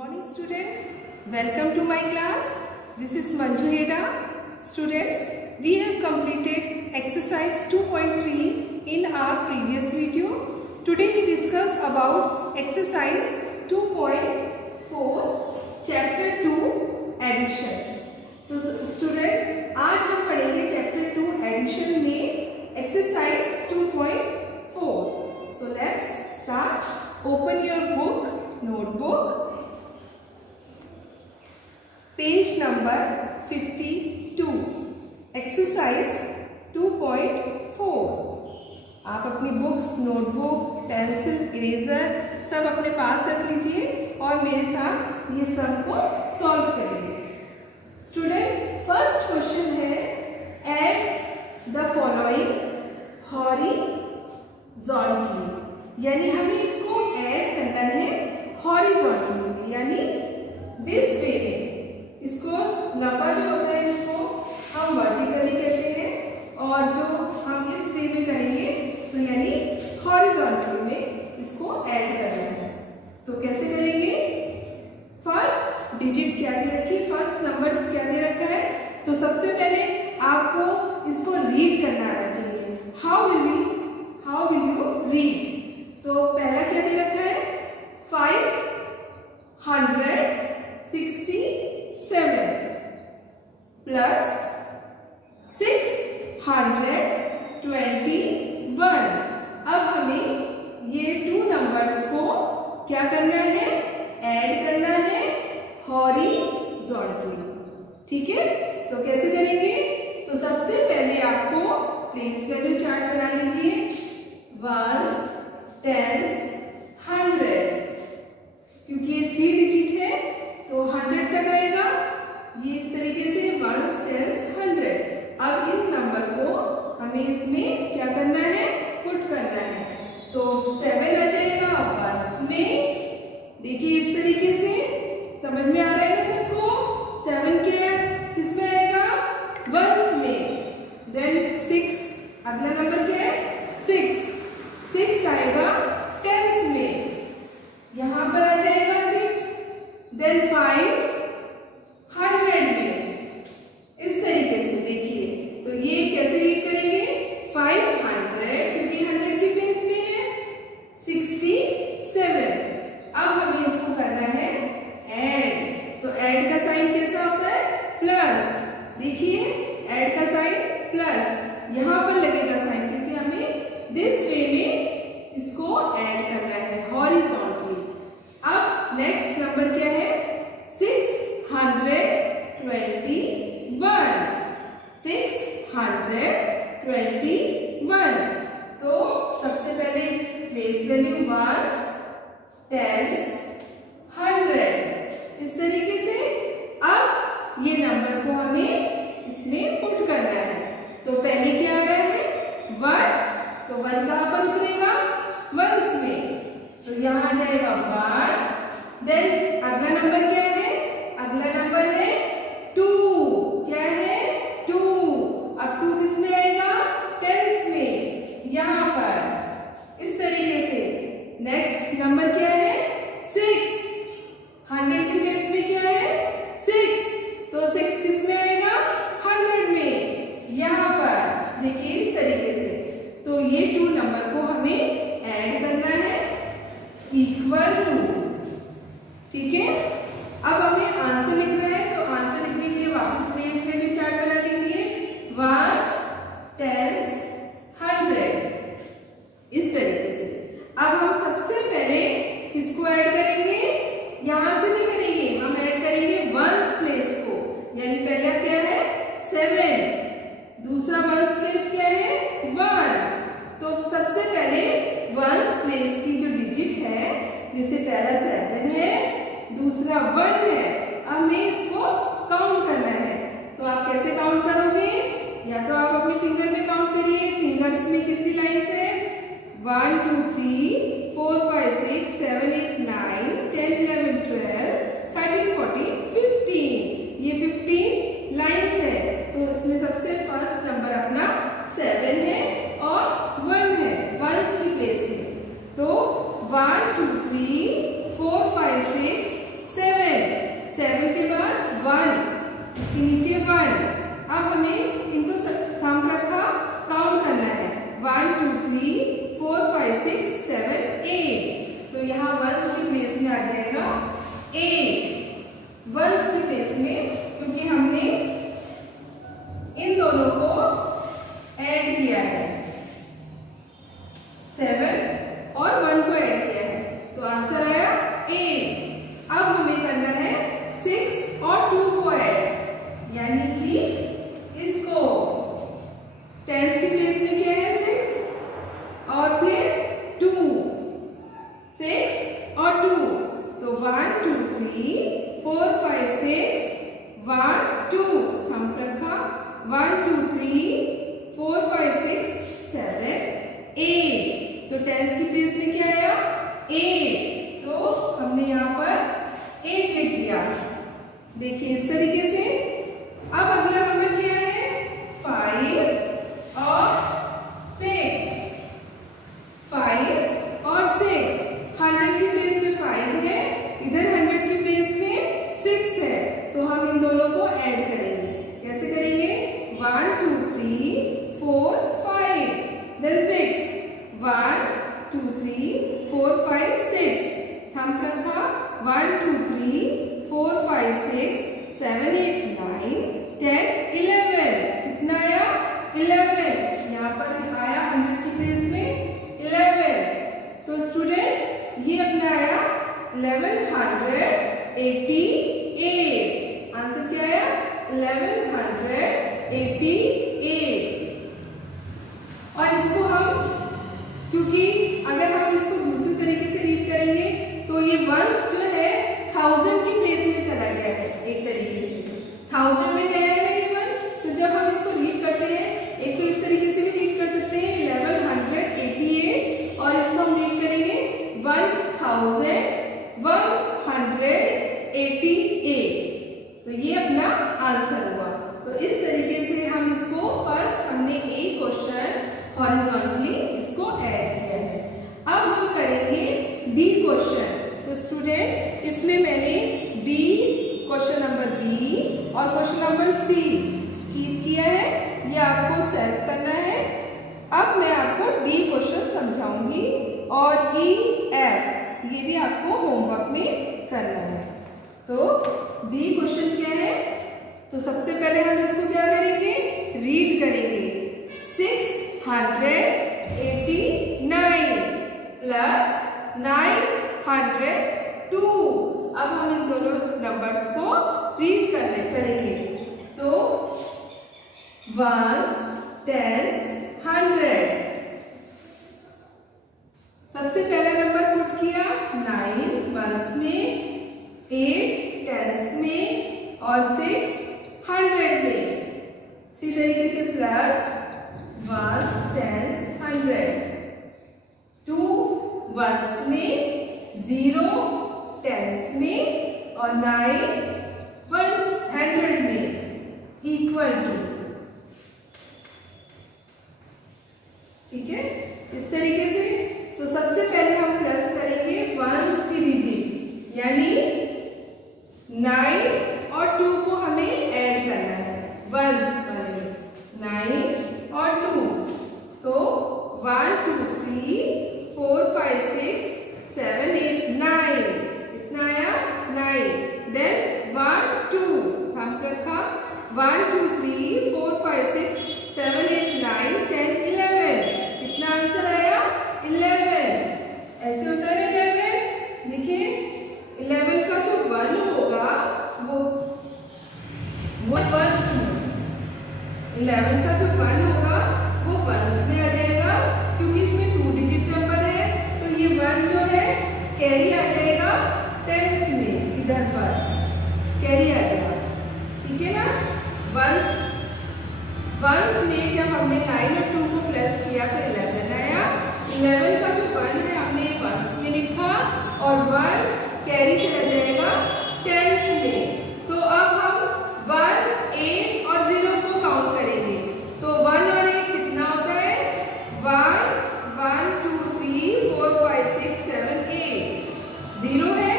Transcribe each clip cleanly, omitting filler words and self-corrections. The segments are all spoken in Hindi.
morning student, welcome to my class. This is Manju Heda. Students, we have completed exercise 2.3 in our previous video. Today we discuss about exercise 2.4 chapter 2 additions. So student, आज हम पढ़ेंगे chapter 2 addition में exercise 2.4. So let's start. Open your book, notebook. Page number 52 exercise 2.4। आप अपनी बुक्स, नोटबुक, पेंसिल, इरेजर सब अपने पास रख लीजिए और मेरे साथ ये सब को सॉल्व करिए। स्टूडेंट, फर्स्ट क्वेश्चन है ऐड द फॉलोइंग हॉरिजॉन्टली, यानी हमें इसको ऐड करना है हॉरिजॉन्टली में, यानी दिस वे में। इसको लंबा जो होता है इसको हम वर्टिकली कहते हैं और जो हम इस वे में करेंगे तो यानी हॉरिजॉन्टली में इसको ऐड करना है। तो कैसे करेंगे? फर्स्ट डिजिट क्या दे रखी, फर्स्ट नंबर क्या दे रखा है, तो सबसे पहले आपको इसको रीड करना आना चाहिए। How will you read? तो पहला क्या दे रखा है 567 प्लस 621। अब हमें ये 2 नंबर्स को क्या करना है? ऐड करना है हॉरिजॉन्टली। ठीक है, तो कैसे करेंगे? तो सबसे पहले आपको प्लेस वैल्यू चार्ट बना लीजिए। वंस, टेंस, 100, क्योंकि ये 3 डिजिट है तो 100 तक आएगा। ये इस तरीके से 1s, 10s, 100। अब इन नंबर को हमें इसमें क्या करना है? पुट करना है। तो 7 आ जाएगा 1s में। देखिए इस तरीके से समझ में आ रहा है ना सबको? 7 क्या किस में आएगा? 1s में। देन 6, अगला नंबर क्या है? 6 आएगा 10s में, यहां पर आ जाएगा 6। देन 5 100 में। इस तरीके से देखिए, तो ये कैसे रीड करेंगे? 500 क्योंकि 100 की प्लेस में है 67। अब हमें इसको करना है ऐड। तो ऐड का साइन कैसा होता है? प्लस। देखिए ऐड का साइन प्लस, यहां पर लगेगा साइन क्योंकि हमें दिस वे में इसको ऐड करना है हॉरिजॉन्टली। अब नेक्स्ट नंबर क्या है? 621। 621। तो सबसे पहले प्लेस वैल्यू 1s, 10s, 100 इस तरीके से। अब ये नंबर को हमें इसमें पुट करना है। तो पहले क्या आ रहा है? 1, तो 1 कहां पर उतरेगा? 1s में, तो यहां आ जाएगा 1। देन अगला नंबर क्या है? अगला नंबर है 2। क्या है? 2। अब 2 किस में आएगा? 10s में, यहां पर इस तरीके से। नेक्स्ट नंबर क्या है? 6। 100 की प्लेस में क्या है? 6, तो 6 किस में आएगा? 100 में, यहां पर। देखिए इस तरीके से। तो ये 2 नंबर को हमें ऐड करना है इक्वल टू। ठीक है, अब हमें आंसर लिखना है। तो आंसर लिखने के लिए वापस प्लेस वैल्यू चार्ट बना लीजिए। 1s, 10s, 100 इस तरीके से। अब हम सबसे पहले किसको ऐड करेंगे? यहां से नहीं करेंगे, हम ऐड करेंगे 1s प्लेस को, यानी पहला क्या है? 7, दूसरा 1s प्लेस क्या है? 1। तो सबसे पहले 1s प्लेस की जो डिजिट है, जैसे पहला 7 है, दूसरा 1 है, अब हमें इसको काउंट करना है। तो आप कैसे काउंट करोगे? या तो आप अपने फिंगर में काउंट करिए। फिंगर्स में कितनी लाइंस है? 1 2 3 4 5 6 7 8 9 10 11 12 13 14 15। ये 15 लाइंस है। तो इसमें सबसे फर्स्ट नंबर अपना 7 है और 1 है 1s की प्लेस में। तो 1 2 3 4 5 6 7 3 4 5 6 1 2 थंब रखा 1 2 3 4 5 6 7 8। तो टेंस की प्लेस में क्या आया 8, तो हमने यहाँ पर 8 लिख दिया। देखिए इस तरीके से। अब अगला नंबर क्या है 5 और 6। 5 और 6 100 की प्लेस में 5 है, इधर 100 की प्लेस में 6 है, तो हम इन दोनों को ऐड करेंगे। कैसे करेंगे 1 2 3 4 5 देन 6 1 2 3 4 5 6 थंब रखा 1 2 3 4 5 6 7 8 9 10 11। कितना आया 11। यहाँ पर आया 100 की प्लेस में 11। तो स्टूडेंट ये अपना आया 1188। आंसर क्या आया 1188। और इसको हम, क्योंकि अगर हम इसको दूसरी तरीके से रीड करेंगे तो ये वंस जो है 1000 की प्लेस में चला गया है। एक तरीके से 1000 में गया है ना ये वन, तो जब हम इसको रीड करते हैं एक तो इस तरीके से भी रीड कर सकते हैं 1188, और इसको हम रीड करेंगे 1188। तो ये अपना आंसर हुआ। तो इस तरीके से हम इसको फर्स्ट हमने ए क्वेश्चन हॉरिजॉन्टली इसको ऐड किया है। अब हम करेंगे बी क्वेश्चन। तो स्टूडेंट इसमें मैंने बी क्वेश्चन नंबर बी और क्वेश्चन नंबर सी स्किप किया है, ये आपको सेल्फ करना है। अब मैं आपको डी क्वेश्चन समझाऊंगी और ई एफ ये भी आपको होमवर्क में करना है। तो डी क्वेश्चन क्या है, तो सबसे पहले हम इसको क्या करेंगे रीड करेंगे 689 प्लस 902। अब हम इन दोनों नंबर्स को रीड करेंगे। तो वंस टेंस 100। सबसे पहला नंबर पुट किया 9 वंस में, 8 टेंस में और 6 100 में। इसी तरीके से प्लस वंस टेंस 100, 2 वंस में, 0 टेंस में और 9 वंस 100 में इक्वल टू। ठीक है इस तरीके से। तो सबसे पहले हम प्लस करेंगे वंस की डिजिट, यानी 9 और 2 को हमें ऐड करना है वंस वाले 9 और 2। तो 1 2 3 4 5 6 7 8 9। कितना आया 9। देन 1 2 थंब रखा 1 2 3 4 5 6 7 8 9 10 11। कितना आंसर आया 11। ऐसे होता है 11। देखिए 11 का जो 1 होगा वो वंस में, 11 का जो 1 होगा वो वंस में आ जाएगा, क्योंकि इसमें 2 डिजिट नंबर है। तो ये 1 जो है कैरी आ जाएगा टेंस में, इधर पर कैरी आ गया। ठीक है ना। वंस में जब हमने 9 और 2 को प्लस किया तो 11 आया। 11 का जो 1 है हमने वंस में लिखा और 1 कैरी चला जाएगा टेंस में। तो अब हम 1 8 और 0 को काउंट करेंगे। तो 1 और 8 कितना होता है 1 1 2 3 4 5 6 7 8। 0 है,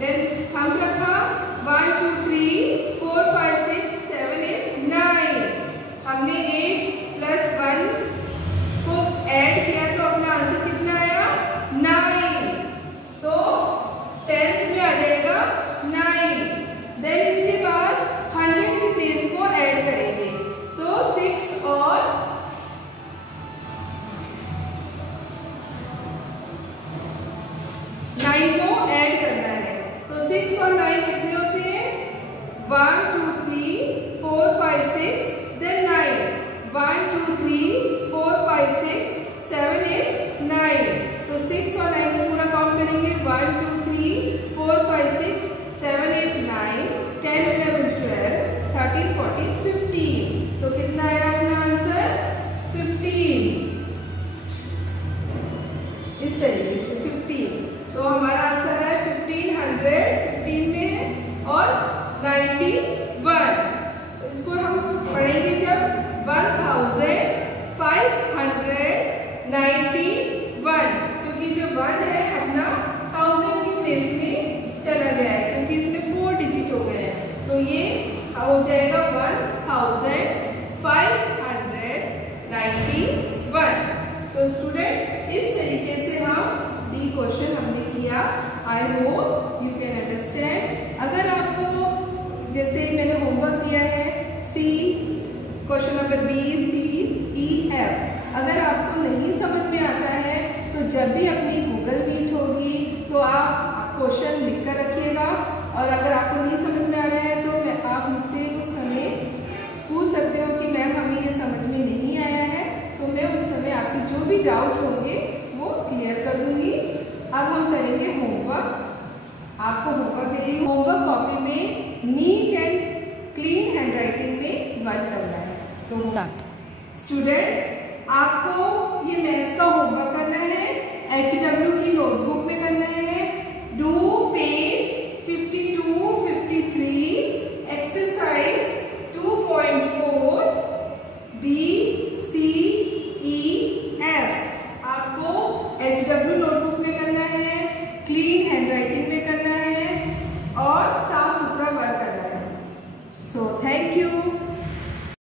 देन थंब रखा 1 2 3 4 5 6 7 8 9। हमने 8 प्लस 1 को ऐड किया तो अपना आंसर कितना आया 9। तो टेंस में आ जाएगा 9। देन इसके बाद 100 की प्लेस को ऐड करेंगे। तो 6 और 9 को ऐड करना है। तो 6 और 9 कितने होते हैं 1 2 3 4 5 6 देन 9। 1 2 3 4 5 6 7 8 9। तो 6 और 9 को पूरा काउंट करेंगे 1 2 3 4 5 6 91। इसको हम पढ़ेंगे जब 1591, क्योंकि जो 1 है अपना 1000 की प्लेस में चला गया है, क्योंकि इसमें 4 डिजिट हो गए हैं। तो ये हो जाएगा 1591। तो स्टूडेंट, इस तरीके से हम डी क्वेश्चन हमने किया। I hope you can understand. अगर आपको जैसे मैंने होमवर्क दिया है सी क्वेश्चन नंबर BCEF, अगर आपको नहीं समझ में आता है तो जब भी अपनी गूगल मीट होगी तो आप क्वेश्चन लिख कर रखिएगा, और अगर आपको नहीं समझ में आ रहा है तो आप मुझसे उस समय पूछ सकते हो कि मैम हमें ये समझ में नहीं आया है, तो मैं उस समय आपके जो भी डाउट होंगे वो क्लियर कर दूंगी। अब हम करेंगे होमवर्क। आपको होमवर्क दे रही हूँ। होमवर्क कॉपी में नीट एंड क्लीन हैंडराइटिंग में वर्क करना है। तो स्टूडेंट, आपको